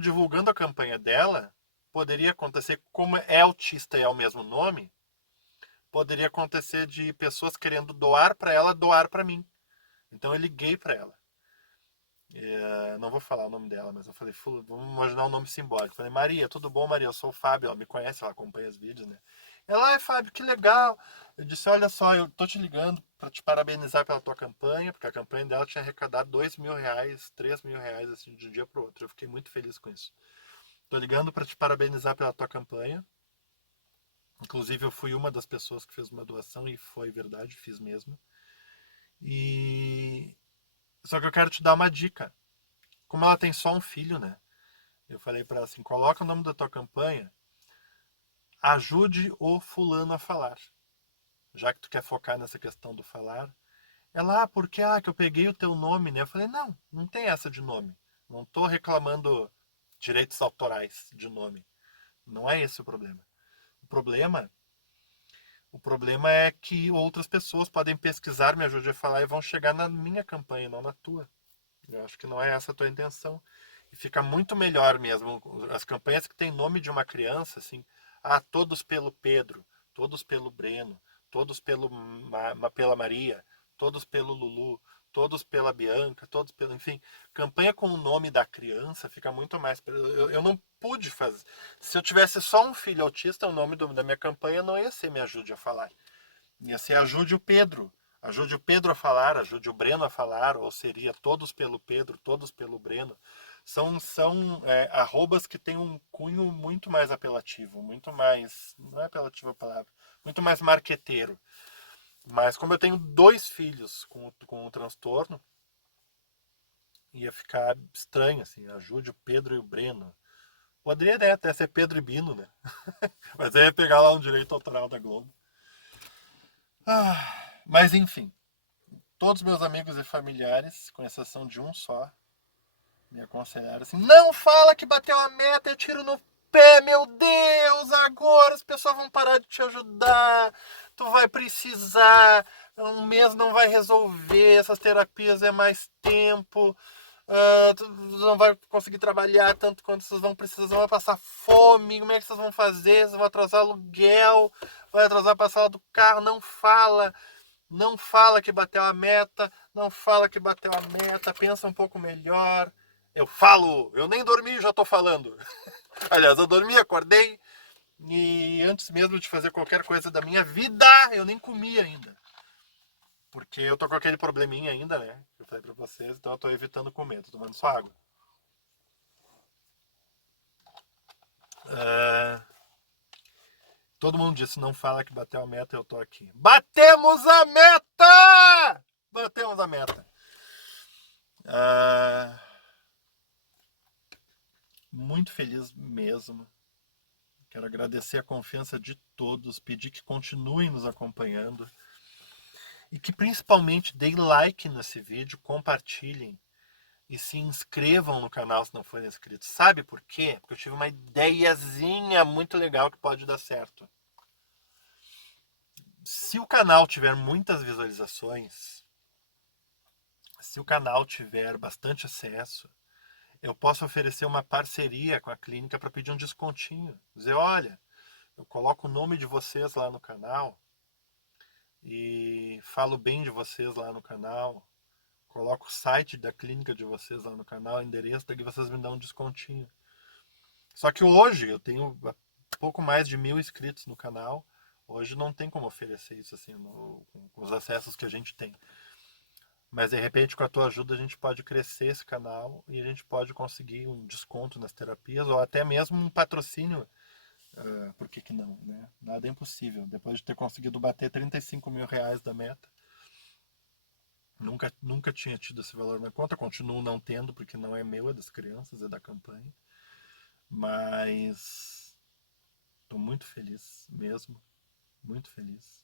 divulgando a campanha dela, poderia acontecer, como é autista e é o mesmo nome, poderia acontecer de pessoas querendo doar para ela, doar para mim. Então eu liguei para ela. Não vou falar o nome dela, mas eu falei, vamos imaginar um nome simbólico. Falei, Maria, tudo bom, Maria? Eu sou o Fábio, ela me conhece, ela acompanha os vídeos, né? Ela, Fábio, que legal. Eu disse, olha só, eu tô te ligando para te parabenizar pela tua campanha, porque a campanha dela tinha arrecadado R$ 2.000, R$ 3.000, assim, de um dia para o outro. Eu fiquei muito feliz com isso. Tô ligando para te parabenizar pela tua campanha. Inclusive, eu fui uma das pessoas que fez uma doação e foi verdade, fiz mesmo. E só que eu quero te dar uma dica. Como ela tem só um filho, né? Eu falei para ela assim: coloca o nome da tua campanha, ajude o fulano a falar. Já que tu quer focar nessa questão do falar. Ela, porque que eu peguei o teu nome, né? Eu falei: não, não tem essa de nome. Não tô reclamando direitos autorais de nome. Não é esse o problema. O problema, o problema é que outras pessoas podem pesquisar, me ajude a falar e vão chegar na minha campanha, não na tua. Eu acho que não é essa a tua intenção. E fica muito melhor mesmo. As campanhas que tem nome de uma criança, assim, todos pelo Pedro, todos pelo Breno, todos pela Maria, todos pelo Lulu, todos pela Bianca, todos pelo. Enfim, campanha com o nome da criança fica muito mais. Eu não pude fazer. Se eu tivesse só um filho autista, o nome da minha campanha não ia ser Me Ajude a Falar. Ia ser Ajude o Pedro. Ajude o Pedro a falar, ajude o Breno a falar, ou seria todos pelo Pedro, todos pelo Breno. São arrobas que têm um cunho muito mais apelativo, muito mais. Não é apelativo a palavra, muito mais marqueteiro. Mas como eu tenho dois filhos com o transtorno, ia ficar estranho, assim, ajude o Pedro e o Breno. Poderia, né, até ser Pedro e Bino, né? Mas aí ia pegar lá um direito autoral da Globo. Mas enfim, todos meus amigos e familiares, com exceção de um só, me aconselharam assim: não fala que bateu a meta, eu tiro no pé, meu Deus, agora as pessoas vão parar de te ajudar, tu vai precisar, um mês não vai resolver, essas terapias é mais tempo, tu não vai conseguir trabalhar tanto quanto vocês vão precisar, vão passar fome, como é que vocês vão fazer? Vocês vão atrasar aluguel, vai atrasar a passagem do carro, não fala. Não fala que bateu a meta, não fala que bateu a meta, pensa um pouco melhor. Eu falo, eu nem dormi, já tô falando. Aliás, eu dormi, acordei e antes mesmo de fazer qualquer coisa da minha vida, eu nem comi ainda. Porque eu tô com aquele probleminha ainda, né? Que eu falei pra vocês, então eu tô evitando comer, tô tomando só água. Ah, todo mundo disse, não fala que bateu a meta, eu tô aqui. Batemos a meta! Batemos a meta. Muito feliz mesmo. Quero agradecer a confiança de todos, pedir que continuem nos acompanhando e que principalmente deem like nesse vídeo, compartilhem e se inscrevam no canal se não forem inscritos. Sabe por quê? Porque eu tive uma ideiazinha muito legal que pode dar certo. Se o canal tiver muitas visualizações, se o canal tiver bastante acesso, eu posso oferecer uma parceria com a clínica para pedir um descontinho. Dizer, olha, eu coloco o nome de vocês lá no canal e falo bem de vocês lá no canal. Coloco o site da clínica de vocês lá no canal, o endereço, daqui vocês me dão um descontinho. Só que hoje eu tenho pouco mais de 1.000 inscritos no canal. Hoje não tem como oferecer isso assim com os acessos que a gente tem. Mas de repente com a tua ajuda a gente pode crescer esse canal e a gente pode conseguir um desconto nas terapias ou até mesmo um patrocínio. Por que que não, né? Nada é impossível. Depois de ter conseguido bater 35 mil reais da meta, nunca tinha tido esse valor na conta, continuo não tendo porque não é meu, é das crianças, é da campanha. Mas estou muito feliz mesmo, muito feliz.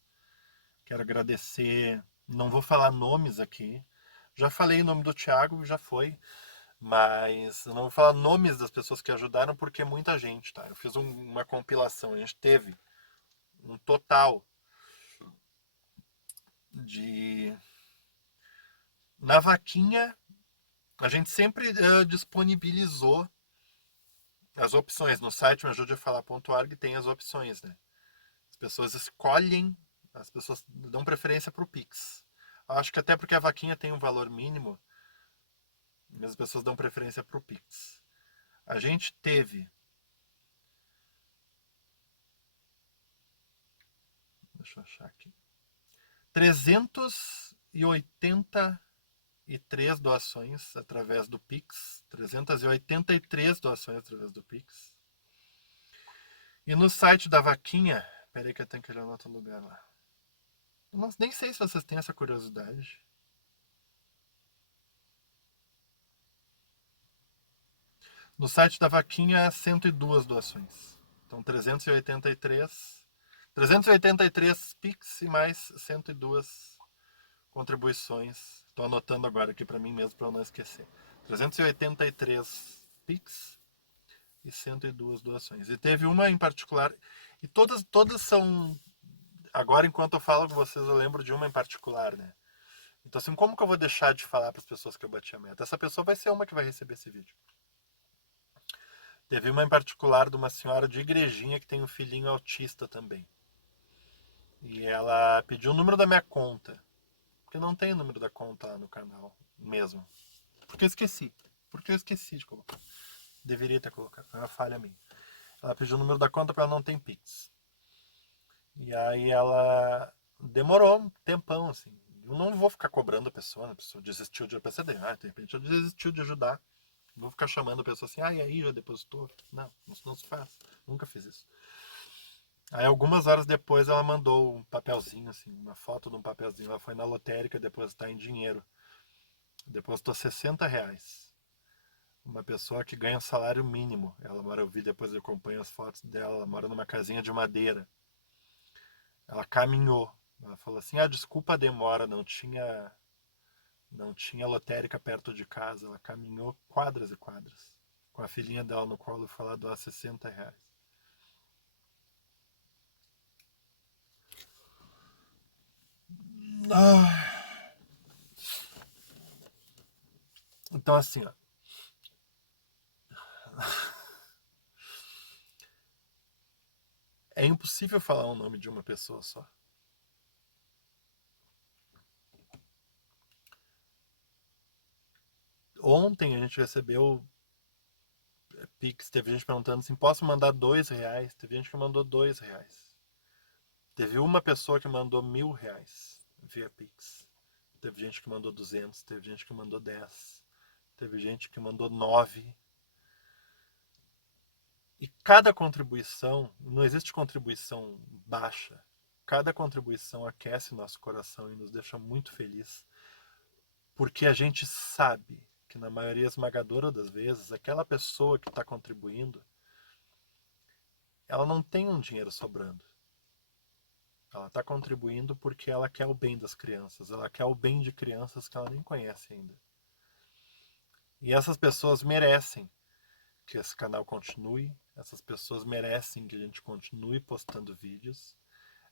Quero agradecer, não vou falar nomes aqui, já falei o nome do Thiago, já foi, mas eu não vou falar nomes das pessoas que ajudaram porque é muita gente, tá? Eu fiz uma compilação, a gente teve um total de... Na vaquinha, a gente sempre disponibilizou as opções. No site meajudeafalar.org tem as opções, né? As pessoas escolhem, as pessoas dão preferência para o Pix. Acho que até porque a vaquinha tem um valor mínimo, as pessoas dão preferência para o Pix. A gente teve... Deixa eu achar aqui. 383 doações através do Pix. 383 doações através do Pix. E no site da vaquinha... Peraí que eu tenho que olhar no outro lugar lá. Eu nem sei se vocês têm essa curiosidade. No site da vaquinha, 102 doações. Então, 383 Pix e mais 102 contribuições. Estou anotando agora aqui para mim mesmo para eu não esquecer. 383 Pix e 102 doações. E teve uma em particular, e todas são... Agora, enquanto eu falo com vocês, eu lembro de uma em particular, né? Então, assim, como que eu vou deixar de falar para as pessoas que eu bati a meta? Essa pessoa vai ser uma que vai receber esse vídeo. Teve uma em particular de uma senhora de igrejinha que tem um filhinho autista também. E ela pediu o número da minha conta. Porque não tem o número da conta lá no canal mesmo. Porque eu esqueci. Porque eu esqueci de colocar. Deveria ter colocado. Foi uma falha minha. Ela pediu o número da conta para ela não ter Pix. E aí ela demorou um tempão, assim. Eu não vou ficar cobrando a pessoa, né? A pessoa desistiu de... Eu pensei, de repente ela desistiu de ajudar. Vou ficar chamando a pessoa assim, e aí, já depositou? Não, isso não se faz. Nunca fiz isso. Aí algumas horas depois ela mandou um papelzinho, assim, uma foto de um papelzinho. Ela foi na lotérica depositar em dinheiro. Depositou R$ 60. Uma pessoa que ganha um salário mínimo. Ela mora, eu vi depois, eu acompanho as fotos dela, ela mora numa casinha de madeira. Ela caminhou. Ela falou assim, desculpa a demora, não tinha lotérica perto de casa. Ela caminhou quadras e quadras. Com a filhinha dela no colo e foi lá doar R$ 60. Então assim, ó. É impossível falar o nome de uma pessoa só. Ontem a gente recebeu Pix, teve gente perguntando assim, posso mandar R$ 2? Teve gente que mandou R$ 2. Teve uma pessoa que mandou R$ 1.000 via Pix. Teve gente que mandou 200, teve gente que mandou 10, teve gente que mandou 9. E cada contribuição, não existe contribuição baixa. Cada contribuição aquece nosso coração e nos deixa muito feliz. Porque a gente sabe que na maioria esmagadora das vezes, aquela pessoa que está contribuindo, ela não tem um dinheiro sobrando. Ela está contribuindo porque ela quer o bem das crianças. Ela quer o bem de crianças que ela nem conhece ainda. E essas pessoas merecem que esse canal continue. Essas pessoas merecem que a gente continue postando vídeos.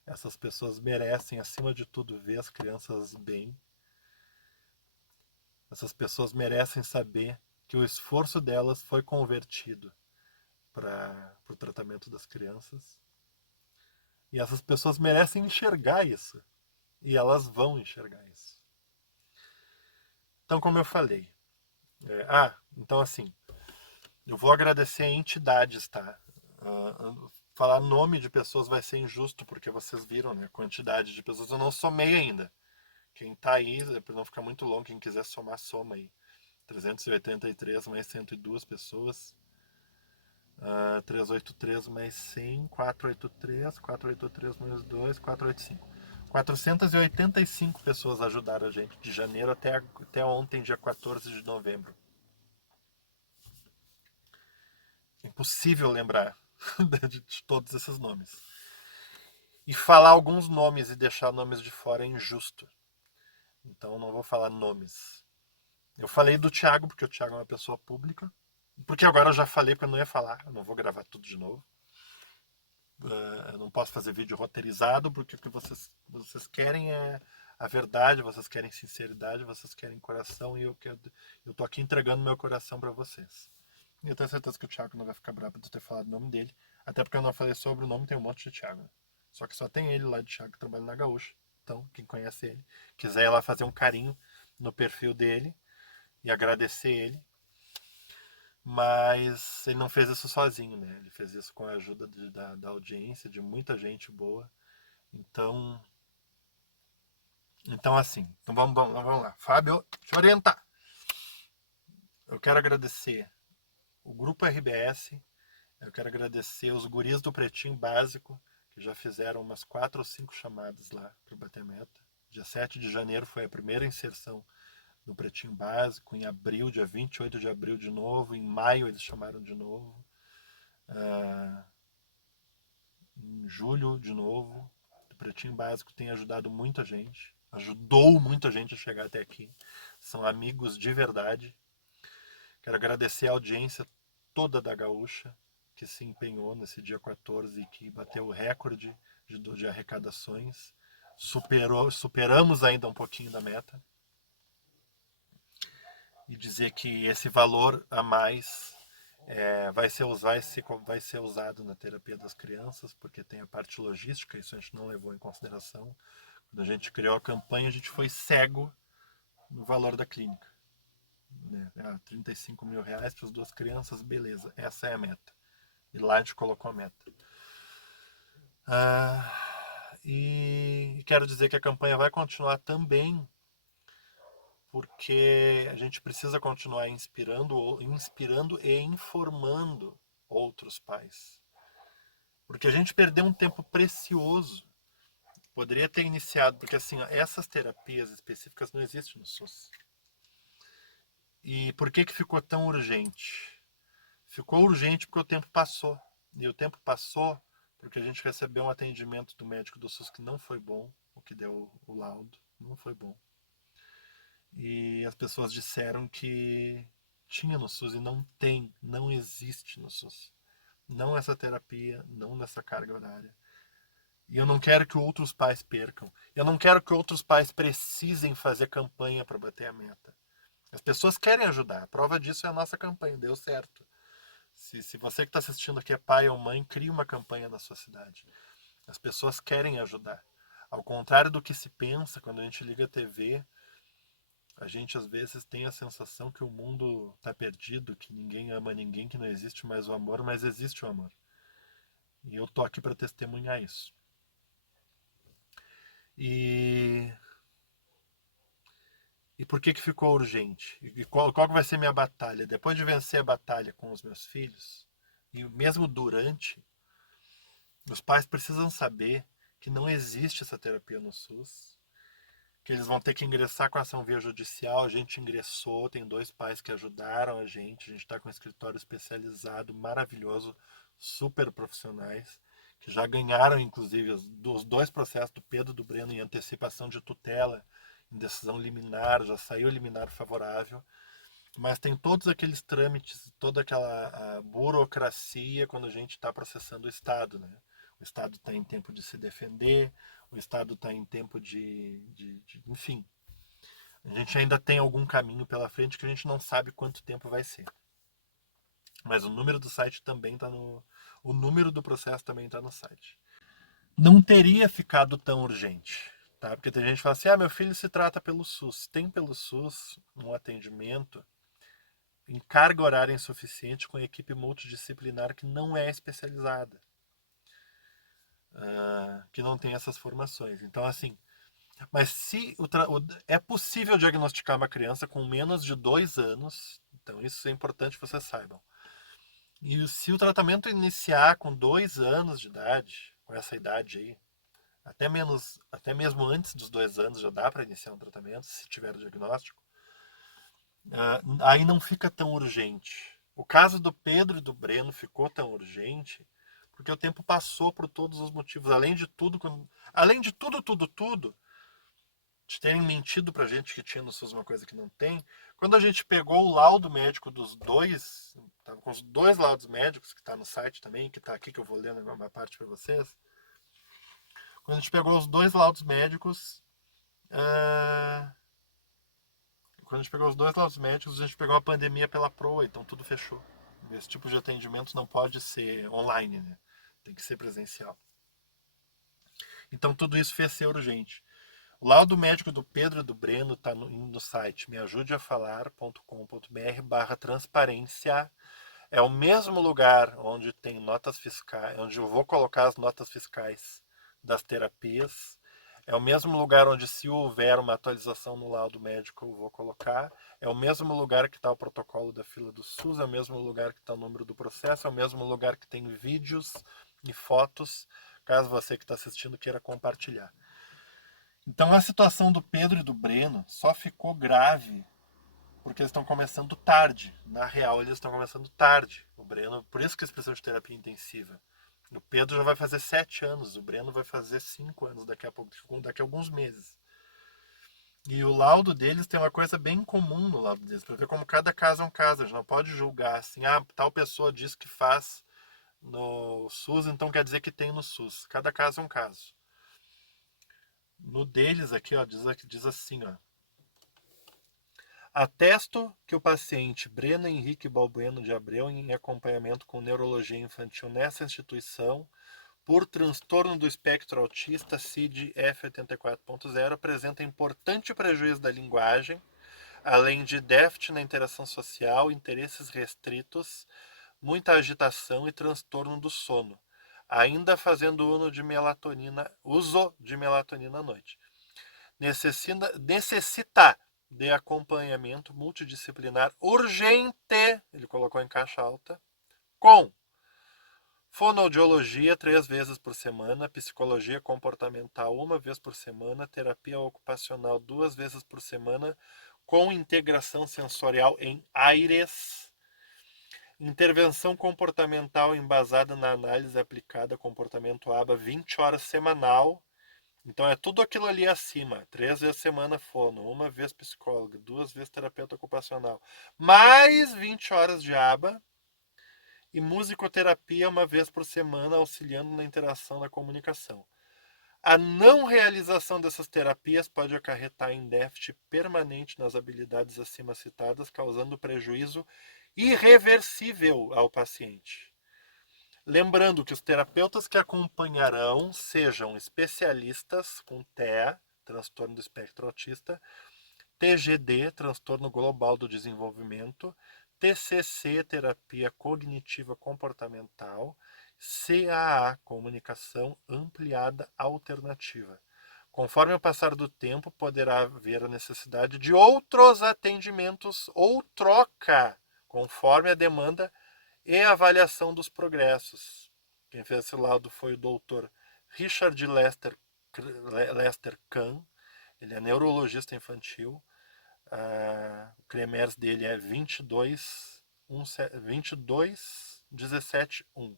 Essas pessoas merecem, acima de tudo, ver as crianças bem. Essas pessoas merecem saber que o esforço delas foi convertido para o tratamento das crianças. E essas pessoas merecem enxergar isso. E elas vão enxergar isso. Então, como eu falei. Então assim, eu vou agradecer a entidades, tá? Falar nome de pessoas vai ser injusto, porque vocês viram, né? A quantidade de pessoas. Eu não somei ainda. Quem tá aí, para não ficar muito longo, quem quiser somar, soma aí. 383 mais 102 pessoas. 383 mais 100, 483 mais 2, 485. 485 pessoas ajudaram a gente de janeiro até ontem, dia 14 de novembro. Impossível lembrar de todos esses nomes. E falar alguns nomes e deixar nomes de fora é injusto. Então não vou falar nomes. Eu falei do Thiago, porque o Thiago é uma pessoa pública. Porque agora eu já falei, porque eu não ia falar. Eu não vou gravar tudo de novo. Eu não posso fazer vídeo roteirizado, porque o que vocês querem é a verdade, vocês querem sinceridade, vocês querem coração, e eu tô aqui entregando meu coração para vocês. E eu tenho certeza que o Thiago não vai ficar bravo de ter falado o nome dele. Até porque eu não falei sobre o nome, tem um monte de Thiago. Só que só tem ele lá de Thiago que trabalha na Gaúcha. Então, quem conhece ele, quiser ir lá fazer um carinho no perfil dele e agradecer ele. Mas ele não fez isso sozinho, né? Ele fez isso com a ajuda da audiência, de muita gente boa. Então, assim. Então vamos lá. Fábio, deixa eu orientar. Eu quero agradecer o Grupo RBS. Eu quero agradecer os guris do Pretinho Básico, que já fizeram umas 4 ou 5 chamadas lá para bater meta. Dia 7 de janeiro foi a primeira inserção no Pretinho Básico. Em abril, dia 28 de abril de novo. Em maio eles chamaram de novo. Em julho de novo. O Pretinho Básico tem ajudado muita gente. Ajudou muita gente a chegar até aqui. São amigos de verdade. Quero agradecer a audiência toda da Gaúcha, que se empenhou nesse dia 14 e que bateu o recorde de arrecadações. Superamos ainda um pouquinho da meta. E dizer que esse valor a mais vai ser usado na terapia das crianças, porque tem a parte logística, isso a gente não levou em consideração. Quando a gente criou a campanha, a gente foi cego no valor da clínica. 35 mil reais para as 2 crianças, beleza, essa é a meta. E lá a gente colocou a meta. E quero dizer que a campanha vai continuar também, porque a gente precisa continuar inspirando e informando outros pais. Porque a gente perdeu um tempo precioso. Poderia ter iniciado, porque assim, essas terapias específicas não existem no SUS. E por que ficou tão urgente? Ficou urgente porque o tempo passou. E o tempo passou porque a gente recebeu um atendimento do médico do SUS que não foi bom, o que deu o laudo, não foi bom. E as pessoas disseram que tinha no SUS e não tem, não existe no SUS. Não essa terapia, não nessa carga horária. E eu não quero que outros pais percam. Eu não quero que outros pais precisem fazer campanha para bater a meta. As pessoas querem ajudar. A prova disso é a nossa campanha. Deu certo. Se você que está assistindo aqui é pai ou mãe, crie uma campanha na sua cidade. As pessoas querem ajudar. Ao contrário do que se pensa quando a gente liga a TV, a gente às vezes tem a sensação que o mundo está perdido, que ninguém ama ninguém, que não existe mais o amor, mas existe o amor. E eu tô aqui para testemunhar isso. E por que ficou urgente? E qual que vai ser minha batalha? Depois de vencer a batalha com os meus filhos, e mesmo durante, os pais precisam saber que não existe essa terapia no SUS, que eles vão ter que ingressar com ação via judicial. A gente ingressou, tem 2 pais que ajudaram a gente está com um escritório especializado, maravilhoso, super profissionais, que já ganharam, inclusive, os 2 processos do Pedro e do Breno em antecipação de tutela, em decisão liminar, já saiu liminar favorável. Mas tem todos aqueles trâmites, toda aquela burocracia quando a gente está processando o Estado, né? O Estado está em tempo de se defender, o Estado está em tempo enfim, a gente ainda tem algum caminho pela frente que a gente não sabe quanto tempo vai ser. Mas o número do site também está no. O número do processo também está no site. Não teria ficado tão urgente, tá? Porque tem gente que fala assim: meu filho se trata pelo SUS. Tem pelo SUS um atendimento em carga horária insuficiente com equipe multidisciplinar que não é especializada, que não tem essas formações. Então, assim, mas se é possível diagnosticar uma criança com menos de 2 anos, então isso é importante que vocês saibam. E se o tratamento iniciar com 2 anos de idade, com essa idade aí, até mesmo antes dos 2 anos já dá para iniciar um tratamento, se tiver o diagnóstico, aí não fica tão urgente. O caso do Pedro e do Breno ficou tão urgente porque o tempo passou por todos os motivos. Além de tudo, de terem mentido pra gente que tinha no SUS uma coisa que não tem. Quando a gente pegou o laudo médico dos 2, tava com os 2 laudos médicos, que tá no site também, que tá aqui, que eu vou ler uma parte para vocês. Quando a gente pegou os 2 laudos médicos, quando a gente pegou os 2 laudos médicos, a gente pegou a pandemia pela proa, então tudo fechou. Esse tipo de atendimento não pode ser online, né? Tem que ser presencial. Então tudo isso fez ser urgente. O laudo médico do Pedro e do Breno está no site meajudeafalar.com.br/transparência. É o mesmo lugar onde tem notas fiscais, onde eu vou colocar as notas fiscais das terapias. É o mesmo lugar onde, se houver uma atualização no laudo médico, eu vou colocar. É o mesmo lugar que está o protocolo da fila do SUS, é o mesmo lugar que está o número do processo, é o mesmo lugar que tem vídeos e fotos, caso você que está assistindo queira compartilhar. Então a situação do Pedro e do Breno só ficou grave porque eles estão começando tarde. Na real, eles estão começando tarde. O Breno, por isso que eles precisam de terapia intensiva. O Pedro já vai fazer 7 anos, o Breno vai fazer 5 anos daqui a alguns meses. E o laudo deles tem uma coisa bem comum no laudo deles, para ver como cada caso é um caso. A gente não pode julgar assim, tal pessoa diz que faz no SUS, então quer dizer que tem no SUS. Cada caso é um caso. No deles aqui, ó, diz assim, ó. Atesto que o paciente Breno Henrique Balbueno de Abreu, em acompanhamento com neurologia infantil nessa instituição, por transtorno do espectro autista CID F84.0, apresenta importante prejuízo da linguagem, além de déficit na interação social, interesses restritos, muita agitação e transtorno do sono, ainda fazendo uso de melatonina à noite. Necessita de acompanhamento multidisciplinar urgente, ele colocou em caixa alta, com fonoaudiologia 3 vezes por semana, psicologia comportamental 1 vez por semana, terapia ocupacional 2 vezes por semana, com integração sensorial em AIRES, intervenção comportamental embasada na análise aplicada comportamento ABA 20 horas semanal. Então é tudo aquilo ali acima. 3 vezes semana fono, 1 vez psicóloga, 2 vezes terapeuta ocupacional, mais 20 horas de aba e musicoterapia 1 vez por semana, auxiliando na interação da comunicação. A não realização dessas terapias pode acarretar em déficit permanente nas habilidades acima citadas, causando prejuízo irreversível ao paciente. Lembrando que os terapeutas que acompanharão sejam especialistas com TEA, transtorno do espectro autista, TGD, transtorno global do desenvolvimento, TCC, terapia cognitiva comportamental, CAA, comunicação ampliada alternativa. Conforme o passar do tempo, poderá haver a necessidade de outros atendimentos ou troca, conforme a demanda e avaliação dos progressos. Quem fez esse laudo foi o Dr. Richard Lester Kahn, Ele é neurologista infantil. O CREMERS dele é 22 171.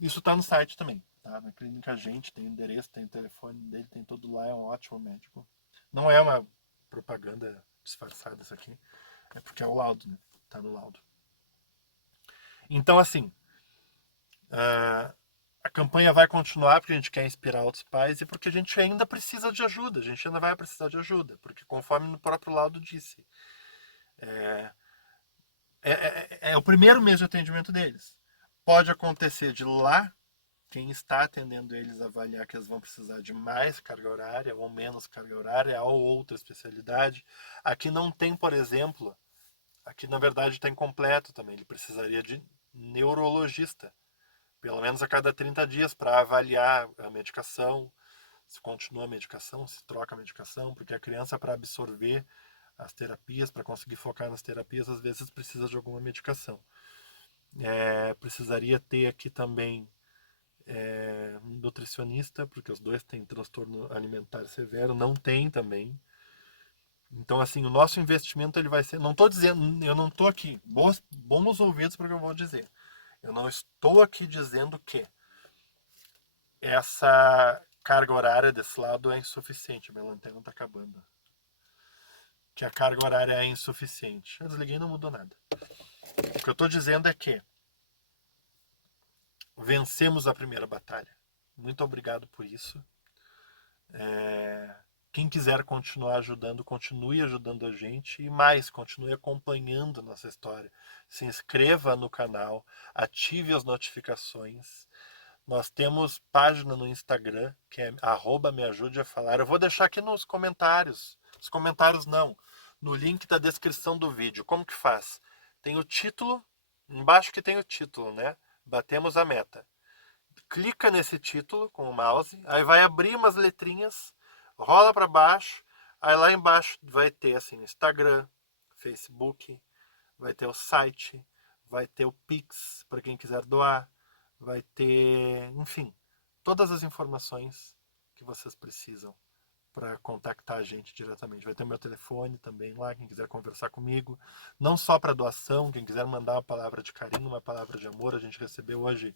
Isso está no site também. Tá? Na clínica Gente, tem o endereço, tem o telefone dele, tem tudo lá. É um ótimo médico. Não é uma propaganda disfarçada isso aqui. É porque é o laudo, né? Tá no laudo. Então, assim, a campanha vai continuar porque a gente quer inspirar outros pais e porque a gente ainda precisa de ajuda. A gente ainda vai precisar de ajuda. Porque, conforme no próprio laudo disse, é o primeiro mês de atendimento deles. Pode acontecer de lá, quem está atendendo eles avaliar que eles vão precisar de mais carga horária ou menos carga horária ou outra especialidade. Aqui não tem, por exemplo, aqui na verdade está incompleto também. Ele precisaria de neurologista, pelo menos a cada 30 dias, para avaliar a medicação, se continua a medicação, se troca a medicação, porque a criança, para absorver as terapias, para conseguir focar nas terapias, às vezes precisa de alguma medicação. Precisaria ter aqui também um nutricionista, porque os dois têm transtorno alimentar severo, não tem também. Então, assim, o nosso investimento ele vai ser. Não estou dizendo, eu não estou aqui. Bons ouvidos para o que eu vou dizer. Eu não estou aqui dizendo que essa carga horária desse lado é insuficiente. Minha lanterna está acabando. Que a carga horária é insuficiente. Eu desliguei e não mudou nada. O que eu estou dizendo é que vencemos a primeira batalha. Muito obrigado por isso. Quem quiser continuar ajudando, continue ajudando a gente e mais, continue acompanhando nossa história. Se inscreva no canal, ative as notificações. Nós temos página no Instagram, que é @meajudeafalar. Eu vou deixar aqui nos comentários. Os comentários não. No link da descrição do vídeo. Como que faz? Tem o título, embaixo que tem o título, né? Batemos a meta. Clica nesse título com o mouse, aí vai abrir umas letrinhas, rola para baixo, aí lá embaixo vai ter assim Instagram, Facebook, vai ter o site, vai ter o Pix para quem quiser doar, vai ter, enfim, todas as informações que vocês precisam para contactar a gente diretamente. Vai ter meu telefone também lá, quem quiser conversar comigo, não só para doação, quem quiser mandar uma palavra de carinho, uma palavra de amor. A gente recebeu hoje,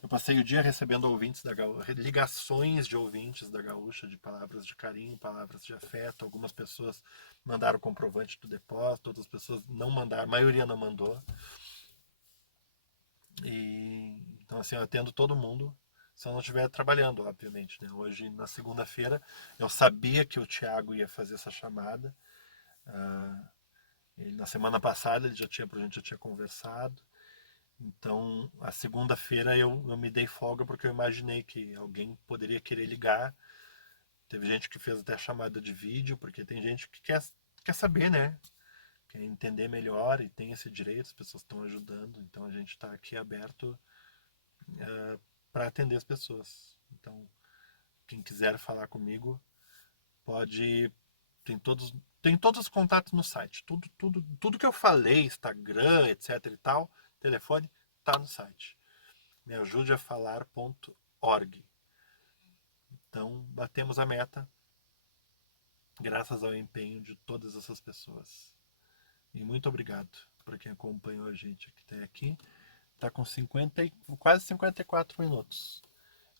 eu passei o dia recebendo ouvintes da Gaúcha, ligações de ouvintes da Gaúcha, de palavras de carinho, palavras de afeto. Algumas pessoas mandaram o comprovante do depósito, outras pessoas não mandaram, a maioria não mandou. Então, assim, eu atendo todo mundo, se eu não estiver trabalhando, obviamente, né? Hoje, na segunda-feira, eu sabia que o Thiago ia fazer essa chamada. Na semana passada, a gente já tinha conversado. Então, a segunda-feira eu me dei folga porque eu imaginei que alguém poderia querer ligar. Teve gente que fez até chamada de vídeo, porque tem gente que quer saber, né? Quer entender melhor e tem esse direito, as pessoas estão ajudando. Então, a gente está aqui aberto para atender as pessoas. Então, quem quiser falar comigo, pode. Tem todos os contatos no site. Tudo que eu falei, Instagram, etc e tal, telefone, tá no site. meajudeafalar.org. Então, batemos a meta graças ao empenho de todas essas pessoas. E muito obrigado para quem acompanhou a gente até aqui. Está com quase 54 minutos.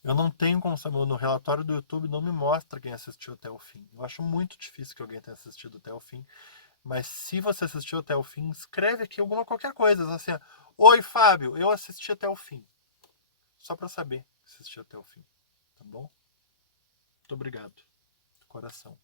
Eu não tenho como saber, no relatório do YouTube não me mostra quem assistiu até o fim. Eu acho muito difícil que alguém tenha assistido até o fim. Mas se você assistiu até o fim, escreve aqui qualquer coisa, assim, oi Fábio, eu assisti até o fim. Só para saber que assistiu até o fim, tá bom? Muito obrigado, de coração.